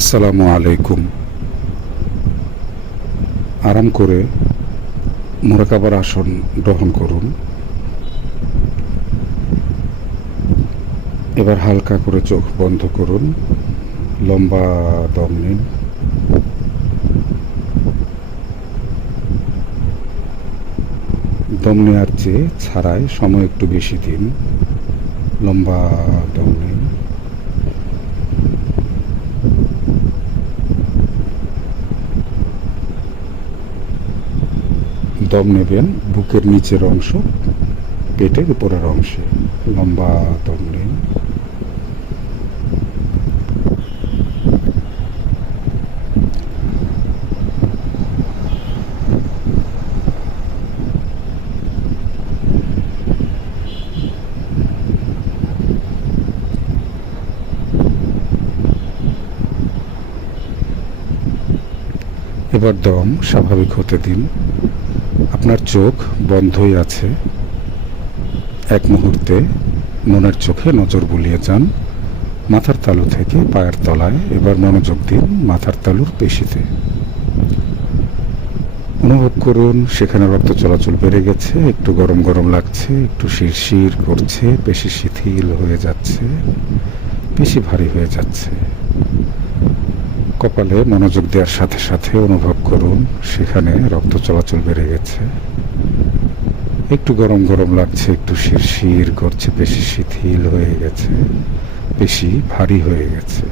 আসসালামু আলাইকুম। আরাম করে মোরাকাবার আসন গ্রহণ করুন। এবার হালকা করে চোখ বন্ধ করুন, লম্বা দম নিন। দম নেওয়ার চেয়ে ছাড়ায় সময় একটু বেশি দিন। লম্বা দম নিন। দম নেবেন বুকের নিচের অংশ, পেটের উপরের অংশে। লম্বা দম নিন। এবার দম স্বাভাবিক হতে দিন। আপনার চোখ বন্ধই আছে। এক মুহূর্তে মনের চোখে নজর বুলিয়ে যান মাথার তালু থেকে পায়ের তলায়। এবার মনোযোগ দিন মাথার তালুর পেশিতে। অনুভব করুন সেখানে রক্ত চলাচল বেড়ে গেছে, একটু গরম গরম লাগছে, একটু শিরশির করছে, পেশি শিথিল হয়ে যাচ্ছে, পেশি ভারী হয়ে যাচ্ছে। কপালে মনোযোগ দেওয়ার সাথে সাথে অনুভব করুন সেখানে রক্ত চলাচল বেড়ে গেছে, একটু গরম গরম লাগছে, একটু শিরশির করছে, পেশি শিথিল হয়ে গেছে, পেশি ভারী হয়ে গেছে।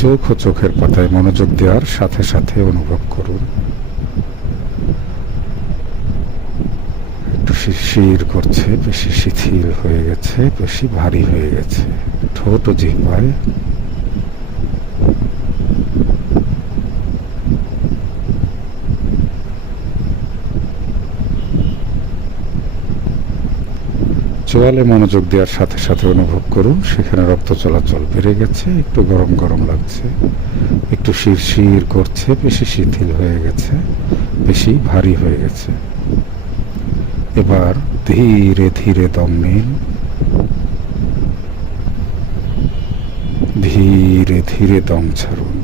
চোখ ও চোখের পাতায় মনোযোগ দেওয়ার সাথে সাথে অনুভব করুন একটু শিরশির করছে, পেশি শিথিল হয়ে গেছে, পেশি ভারী হয়ে গেছে। ঠোঁট ও জিহ্বায় চোয়ালে মনোযোগ দেওয়ার সাথে সাথে অনুভব করুন সেখানে রক্ত চলাচল বেড়ে গেছে, একটু গরম গরম লাগছে, একটু শিরশির করছে, পেশি শিথিল হয়ে গেছে, পেশি ভারী হয়ে গেছে। এবার ধীরে ধীরে দম নিন। ধীরে ধীরে দম ছাড়ুন।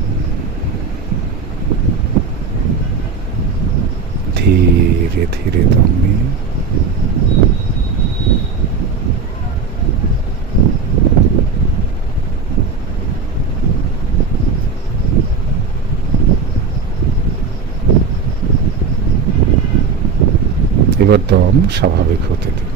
ধীরে ধীরে দম নিন। এবার দম স্বাভাবিক হতে দিন।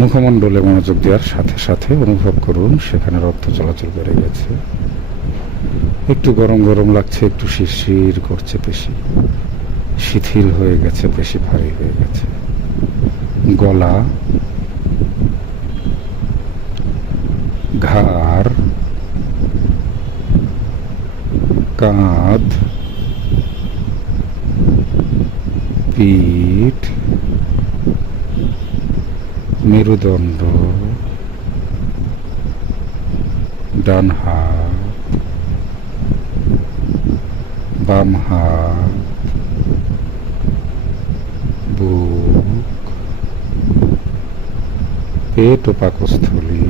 মুখমণ্ডলে মনোযোগ দেওয়ার সাথে সাথে অনুভব করুন সেখানে রক্ত চলাচল বেড়ে গেছে, একটু গরম গরম লাগছে, একটু শিরশির করছে, পেশি শিথিল হয়ে গেছে, পেশি ভারী হয়ে গেছে। গলা, ঘাড়, কাঁধ, পিঠ, মেরুদণ্ড, ডান হাত, বাম হাত, বুক, পেট ও পাকস্থলী,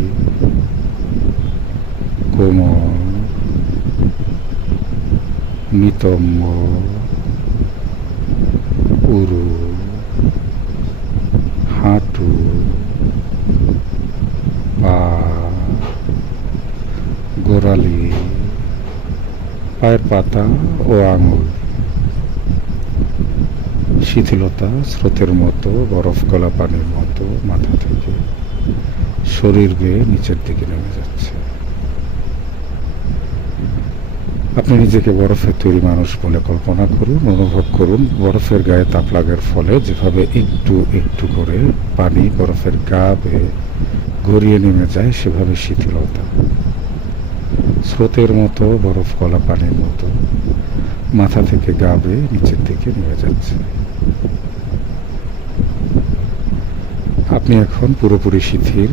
কোমর, নিতম্ব, উরু, হাঁটু, পা, গোড়ালি, পায়ের পাতা ও আঙুল। শিথিলতা স্রোতের মতো, বরফ গলা পানির মতো মাথা থেকে শরীর বেয়ে নিচের দিকে নেমে যাচ্ছে। আপনি নিজেকে বরফের তৈরি মানুষ বলে কল্পনা করুন। অনুভব করুন বরফের গায়ে তাপ লাগার ফলে যেভাবে একটু একটু করে পানি বরফের গা বেয়ে গড়িয়ে নেমে যায়, সেভাবে শিথিলতা স্রোতের মতো, বরফ গলা পানির মতো মাথা থেকে গা বেয়ে নিচের দিকে নেমে যাচ্ছে। আপনি এখন পুরোপুরি শিথিল।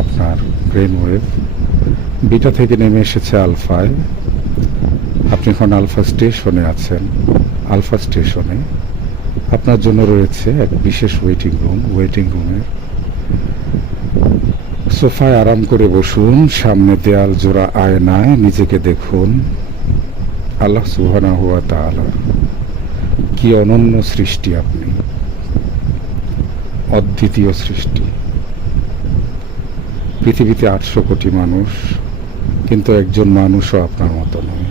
আপনার ব্রেন ওয়েভ বিটা থেকে নেমে এসেছে আলফায়। আপনি এখন আলফা স্টেশনে আছেন। আলফা স্টেশনে আপনার জন্য রয়েছে এক বিশেষ ওয়েটিং রুম। ওয়েটিং রুমের সোফায় আরাম করে বসুন, সামনে দেয়াল জোড়া আয়নায় নিজেকে দেখুন। আল্লাহ সুবহানাহু ওয়া তাআলা কি অনন্য সৃষ্টি, আপনি অদ্বিতীয় সৃষ্টি। পৃথিবীতে 800 কোটি মানুষ, কিন্তু একজন মানুষও আপনার মতো নয়।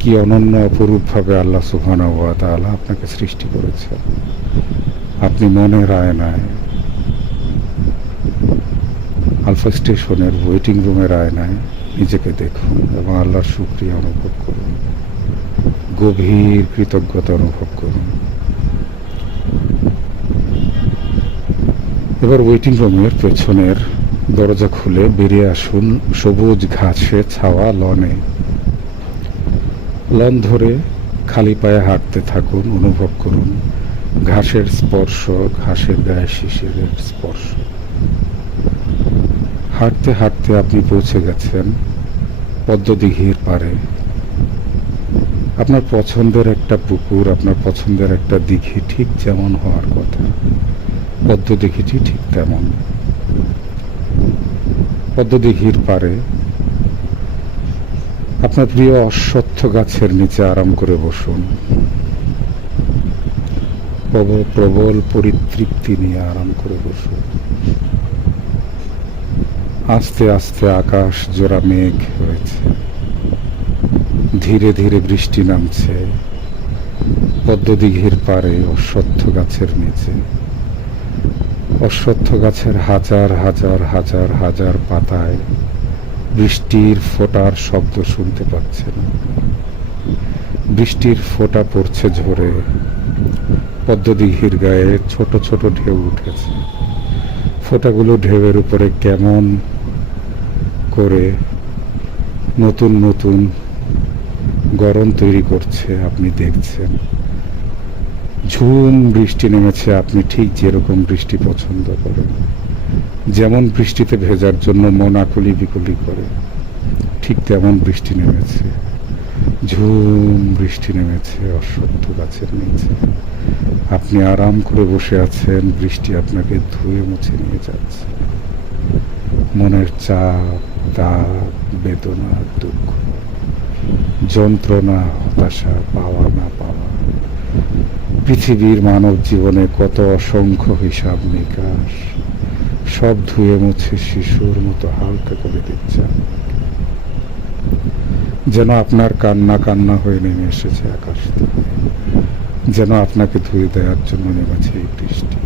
কি অনন্য অপরূপভাবে আল্লাহ সুবহানাহু ওয়া তাআলা আপনাকে সৃষ্টি করেছেন। আপনি মনের আয়নায়, আলফা স্টেশনের ওয়েটিং রুমের আয়নায় নিজেকে দেখুন এবং আল্লাহর শুকরিয়া অনুভব করুন, গভীর কৃতজ্ঞতা অনুভব করুন। এবার ওয়েটিং রুমের পেছনের দরজা খুলে বেরিয়ে আসুন সবুজ ঘাসে ছাওয়া লনে। লন ধরে খালি পায়ে হাঁটতে থাকুন, অনুভব করুন ঘাসের স্পর্শ, ঘাসের গায়ে শিশিরের স্পর্শ। হাঁটতে হাঁটতে আপনি পৌঁছে গেছেন পদ্মদিঘির পাড়ে। আপনার পছন্দের একটা পুকুর, আপনার পছন্দের একটা দিঘি ঠিক যেমন হওয়ার কথা, পদ্মদিঘিটি ঠিক তেমন। পদ্মদিঘির পাড়ে আপনার প্রিয় অশ্বত্থ গাছের নিচে আরাম করে বসুন। প্রবল পরিতৃপ্তি নিয়ে আরাম করে বসুন। আস্তে আস্তে আকাশ জোড়া মেঘ হয়েছে, ধীরে ধীরে বৃষ্টি নামছে। পদ্মদিঘির পাড়ে অশ্বত্থ গাছের নিচে, অশ্বত্থ গাছের হাজার হাজার হাজার হাজার পাতায় বৃষ্টির ফোঁটার শব্দ শুনতে পাচ্ছেন। বৃষ্টির ফোঁটা পড়ছে ঝরে, পদ্মদিঘির গায়ে ছোট ছোট ঢেউ উঠেছে। ফোঁটাগুলো ঢেউয়ের উপরে কেমন করে নতুন নতুন গড়ন তৈরি করছে আপনি দেখছেন। ঝুম বৃষ্টি নেমেছে, আপনি ঠিক যেরকম বৃষ্টি পছন্দ করেন, যেমন বৃষ্টিতে ভেজার জন্য মন আকুলি বিকুলি করে, ঠিক তেমন বৃষ্টি নেমেছে। ঝুম বৃষ্টি নেমেছে অশ্বত্থ গাছের নিচে। আপনি আরাম করে বসে আছেন, বৃষ্টি আপনাকে ধুয়ে মুছে নিয়ে যাচ্ছে। মনের চাপ, দাগ, বেদনা, দুঃখ, যন্ত্রণা, হতাশা, পাওয়া না পাওয়া, পৃথিবীর মানব জীবনে কত অসংখ্য হিসাব নিকাশ, সব ধুয়ে মুছে শিশুর মতো হালকা করে দিচ্ছে। যেন আপনার কান্না কান্না হয়ে নেমে এসেছে আকাশ থেকে, যেন আপনাকে ধুয়ে দেওয়ার জন্য নেমেছে এই বৃষ্টি।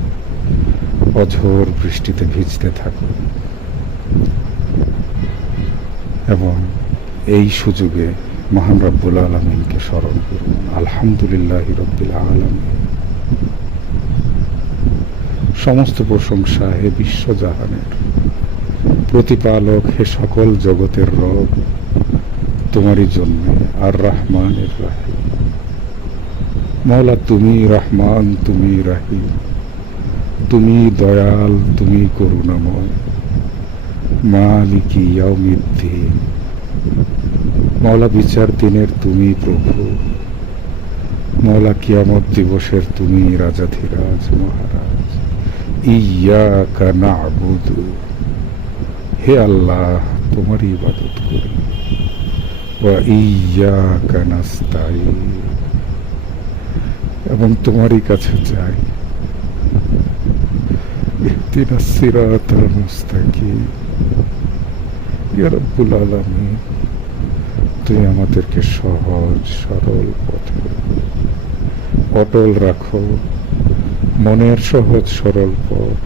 অঝোর বৃষ্টিতে ভিজতে থাকুন এবং এই সুযোগে মহান রব্বুল আলামিনকে স্মরণ করুন। আলহামদুলিল্লাহি রব্বিল আলামিন। সমস্ত প্রশংসা হে বিশ্বজাহানের প্রতিপালক, হে সকল জগতের রব, তোমারই জন্য। আর রহমানের রাহিম, মওলা তুমি রহমান, তুমি রাহিম, তুমি দয়াল, তুমি করুণাময়। মালিকি ইয়াউমিদ্দিন, মওলা বিচার দিনের তুমি প্রভু, মওলা কিয়ামত দিবসের তুমি রাজাধিরাজ মহারাজ। ইয়াকা না'বুদু, হে আল্লাহ তোমারই ইবাদত করি। ওয়া ইয়াকা নাস্তাঈন, এবং তোমারই কাছে যাই। ইহদিনাস সিরাতাল মুস্তাকিম, ইয়া রাব্বুল আলামিন, তুমি আমাদেরকে সহজ সরল পথে অটল রাখো। মনের সহজ সরল পথ,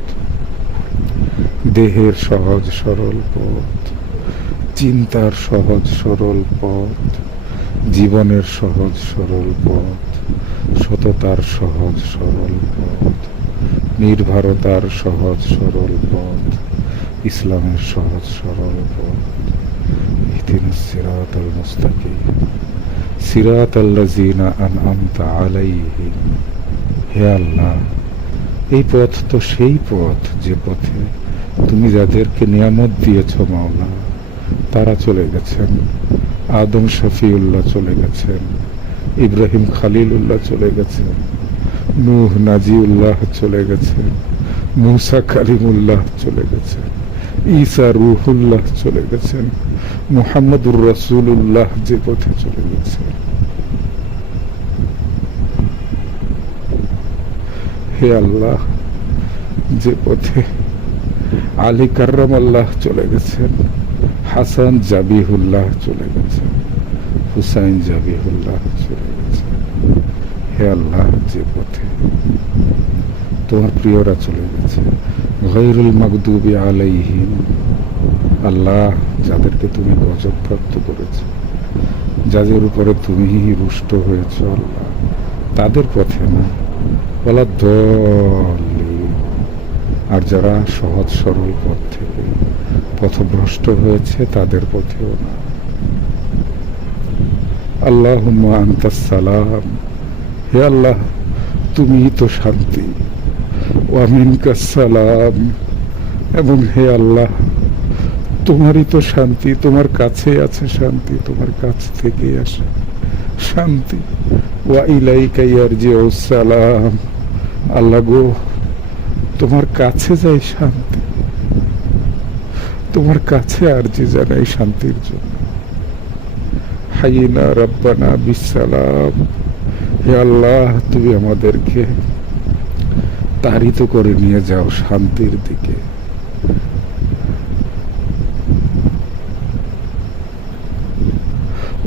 দেহের সহজ সরল পথ, চিন্তার সহজ সরল পথ, জীবনের সহজ সরল পথ, সততার সহজ সরল পথ, নির্ভরতার সহজ সরল পথ, ইসলামের সহজ সরল পথ। ইহদিনাস সিরাতাল মুস্তাকিম, সিরাতাল্লাযীনা আনআমতা আলাইহিম। হে আল্লাহ, এই পথ তো সেই পথ যে পথে তুমি যাদেরকে নিয়ামত দিয়েছ মাওলা, তারা চলে গেছেন। আদম শফিউল্লাহ চলে গেছেন, ইব্রাহিম খালিলুল্লাহ চলে গেছেন, নূহ নাজিউল্লাহ চলে গেছেন, মুসা কালিমুল্লাহ চলে গেছেন, ঈসা রুহুল্লাহ চলে গেছেন, মুহাম্মদুর রাসূলুল্লাহ যে পথে চলে গেছেন। হে আল্লাহ, যে পথে আলী কার্রামাল্লাহ চলে গেছেন, হাসান জাবিহুল্লাহ চলে গেছেন, হুসাইন জাবিহুল্লাহ চলে গেছেন। হে আল্লাহ, যে পথে তোমার প্রিয়রা চলে গেছে, গায়রুল মাগদুবি আলাইহিম, আল্লাহ যাদেরকে তুমি গজবপ্রাপ্ত করেছো, যাদের উপরে তুমি রুষ্ট হয়েছ আল্লাহ, তাদের পথে না, বলা দলিন, আর যারা সহজ সরল পথ থেকে পথভ্রষ্ট হয়েছে তাদের পথেও না। আল্লাহুম্মা আনতাস সালাম, হে আল্লাহ তুমি তো শান্তি, ওয়া মিনকাস সালাম, এবং হে আল্লাহ তোমারই তো শান্তি, তোমার কাছে আছে শান্তি, তোমার কাছ থেকে আসে শান্তি। ওয়া ইলাইকা ইয়ারজিউস সালাম, আল্লাহ গো তোমার কাছে যাই শান্তি, তোমার কাছে আরজি জানাই শান্তির জন্য। হাইনা রাব্বানা বিসসালাম, হে আল্লাহ তুমি আমাদেরকে তাড়িত করে নিয়ে যাও শান্তির দিকে।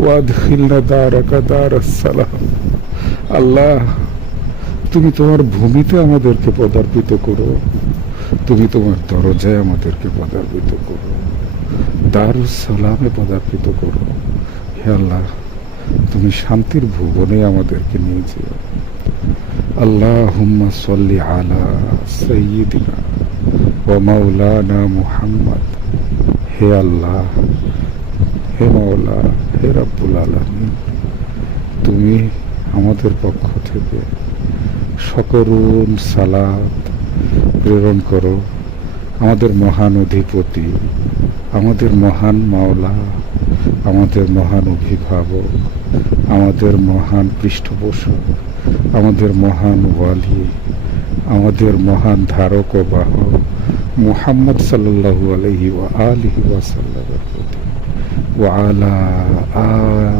ওয়াদখিলনা দারাকা দারাস সালাম, আল্লাহ তুমি তোমার ভূমিতে আমাদেরকে পদার্পিত করো, তুমি তোমার দরজায় আমাদেরকে পদার্পিত করো, দারুস সালামে পদার্পিত করো। হে আল্লাহ তুমি শান্তির ভুবনে আমাদেরকে নিয়ে যেও। আল্লাহুম্মা সাল্লি আলা সাইয়্যিদিনা ওয়া মাওলানা মুহাম্মদ, হে আল্লাহ, হে মাওলা, হে রাব্বুল আলামিন, তুমি আমাদের পক্ষ থেকে সকরুণ সালাত প্রেরণ করো আমাদের মহান অধিপতি, আমাদের মহান মাওলা, আমাদের মহান অভিভাবক, আমাদের মহান পৃষ্ঠপোষক, আমাদের মহান ওয়ালি, আমাদের মহান ধারক ও বাহক মুহাম্মদ সাল্লাল্লাহু আলাইহি ওয়া আলিহি ওয়াসাল্লামের প্রতি, ওয়া আলা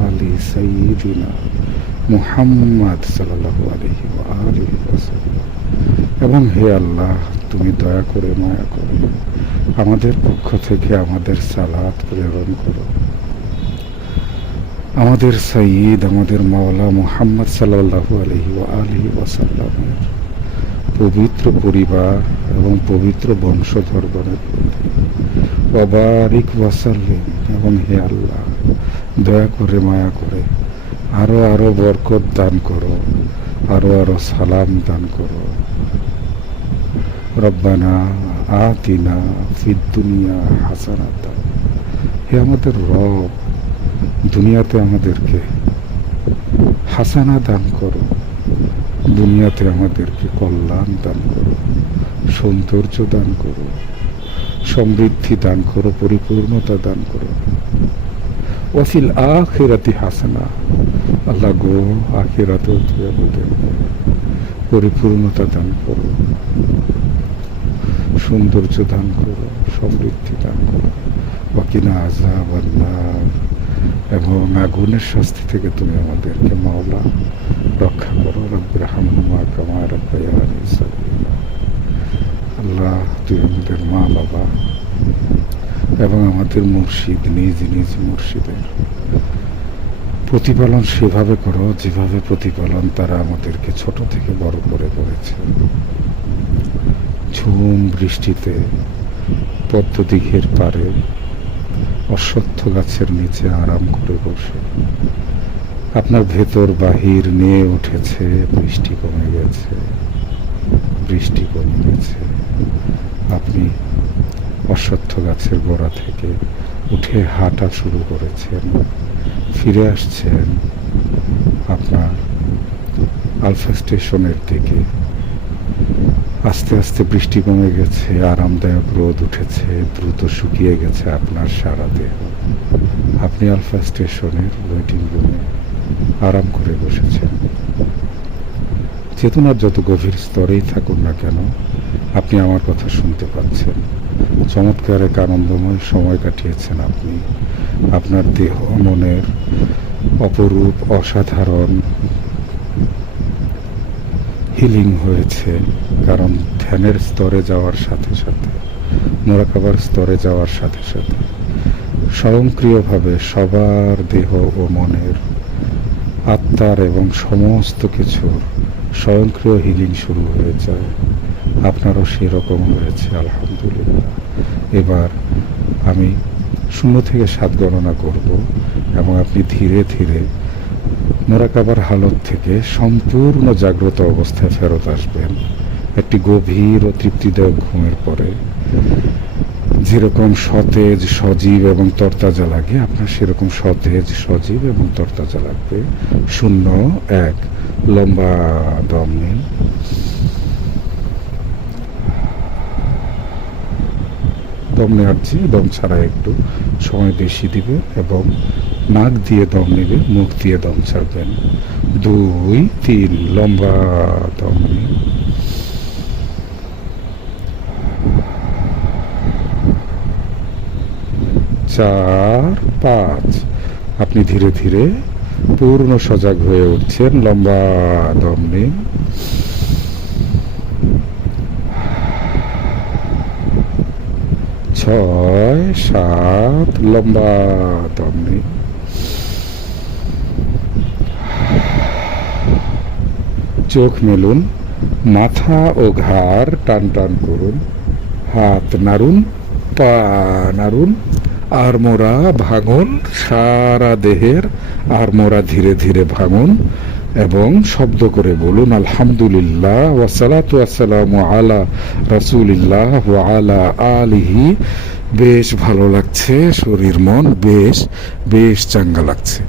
আলি সাইয়্যিদিনা মুহাম্মদ সাল্লাল্লাহু আলাইহি ওয়া আলিহি ওয়াসাল্লাম। এবং হে আল্লাহ তুমি দয়া করে মায়া করে আমাদের পক্ষ থেকে আমাদের সালাত প্রেরণ করো আমাদের সাইয়্যিদ, আমাদের মাওলা মুহাম্মদ সাল্লাল্লাহু আলাইহি ওয়া আলিহি ওয়াসাল্লামের পবিত্র পরিবার এবং পবিত্র বংশধরগণের প্রতি। ওয়া বারিক ওয়া সাল্লিম, এবং হে আল্লাহ দয়া করে মায়া করে আরো আরো বরকত দান করো, আরো আরো সালাম দান করো। রব্বানা আতিনা ফিদ দুনিয়া হাসানাতান, হে আমাদের রব দুনিয়াতে আমাদেরকে হাসানা দান করো, দুনিয়াতে আমাদেরকে কল্যাণ দান করো, সৌন্দর্য দান করো, সমৃদ্ধি দান করো, পরিপূর্ণতা দান করো। ওয়াফিল আখিরাতি হাসানা, আল্লাহ গো আখিরাতেও তুই আমাদেরকে পরিপূর্ণতা দান করো, সৌন্দর্য দান করো, সমৃদ্ধি দান করো। ওয়াকিনা আযাবান নার, এবং আগুনের শাস্তি থেকে তুমি আমাদেরকে মাওলা রক্ষা করো। রব্বির হামহুমা কামা রাব্বায়ানি সাগীরা, আল্লাহ তুই আমাদের মা বাবা এবং আমাদের মুর্শিদ, নিজ নিজ মুর্শিদের প্রতিপালন সেভাবে করো যেভাবে প্রতিপালন তারা আমাদেরকে ছোট থেকে বড় করে করেছে। ঝুম বৃষ্টিতে পদ্মদিঘির পারে অশ্বত্থ গাছের নিচে আরাম করে বসে আপনার ভেতর বাহির নিয়ে উঠেছে, বৃষ্টি কমে গেছে, বৃষ্টি কমে গেছে। আপনি অশ্বত্থ গাছের গোড়া থেকে উঠে হাঁটা শুরু করেছেন, ফিরে আসছেন আপনার আলফা স্টেশনের দিকে। আস্তে আস্তে বৃষ্টি কমে গেছে, আরামদায়ক রোদ উঠেছে, দ্রুত শুকিয়ে গেছে আপনার সারা দেহ। আপনি আলফা স্টেশনের ওয়েটিং রুমে আরাম করে বসেছেন। চেতনার যত গভীর স্তরেই থাকুন না কেন, আপনি আমার কথা শুনতে পাচ্ছেন। চমৎকার এক আনন্দময় সময় কাটিয়েছেন আপনি। আপনার দেহ মনের অপরূপ অসাধারণ হিলিং হয়েছে, কারণ ধ্যানের স্তরে যাওয়ার সাথে সাথে, মোরাকাবার স্তরে যাওয়ার সাথে সাথে স্বয়ংক্রিয়ভাবে সবার দেহ ও মনের, আত্মার এবং সমস্ত কিছুর স্বয়ংক্রিয় হিলিং শুরু হয়ে যায়। আপনারও সেরকম হয়েছে, আলহামদুলিল্লাহ। এবার আমি 0 থেকে 7 গণনা করব এবং আপনি ধীরে ধীরে মোরাকাবার হালত থেকে সম্পূর্ণ জাগ্রত অবস্থায় ফেরত আসবেন। একটি গভীর ও তৃপ্তিদায়ক ঘুমের পরে যেরকম সতেজ, সজীব এবং তরতাজা লাগে, আপনার সেরকম সতেজ, সজীব এবং তরতাজা লাগবে। 0, 1, লম্বা দম নিন। দম নেওয়ার চেয়ে দম ছাড়া একটু সময় বেশি দিবেন এবং নাক দিয়ে দম নেবেন, মুখ দিয়ে দম ছাড়বেন। 2, 3, লম্বা দম নিন। 4, 5, আপনি ধীরে ধীরে পূর্ণ সজাগ হয়ে উঠছেন। লম্বা দম নিন। 6, 7, লম্বা দম নিন। চোখ মেলুন, মাথা ও ঘাড় টান টান করুন, হাত নাড়ুন, পা নাড়ুন, আড়মোড়া ভাঙুন, সারা দেহের আড়মোড়া ধীরে ধীরে ভাঙুন এবং শব্দ করে বলুন আলহামদুলিল্লাহ ওয়াসসালাতু ওয়াসসালামু আলা রাসূলিল্লাহ ওয়া আলা আলিহি। বেশ ভালো লাগছে, শরীর মন বেশ বেশ চাঙ্গা লাগছে।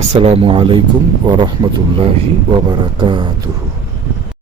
আসসালামু আলাইকুম ওয়া রাহমাতুল্লাহি ওয়া বারাকাতুহু।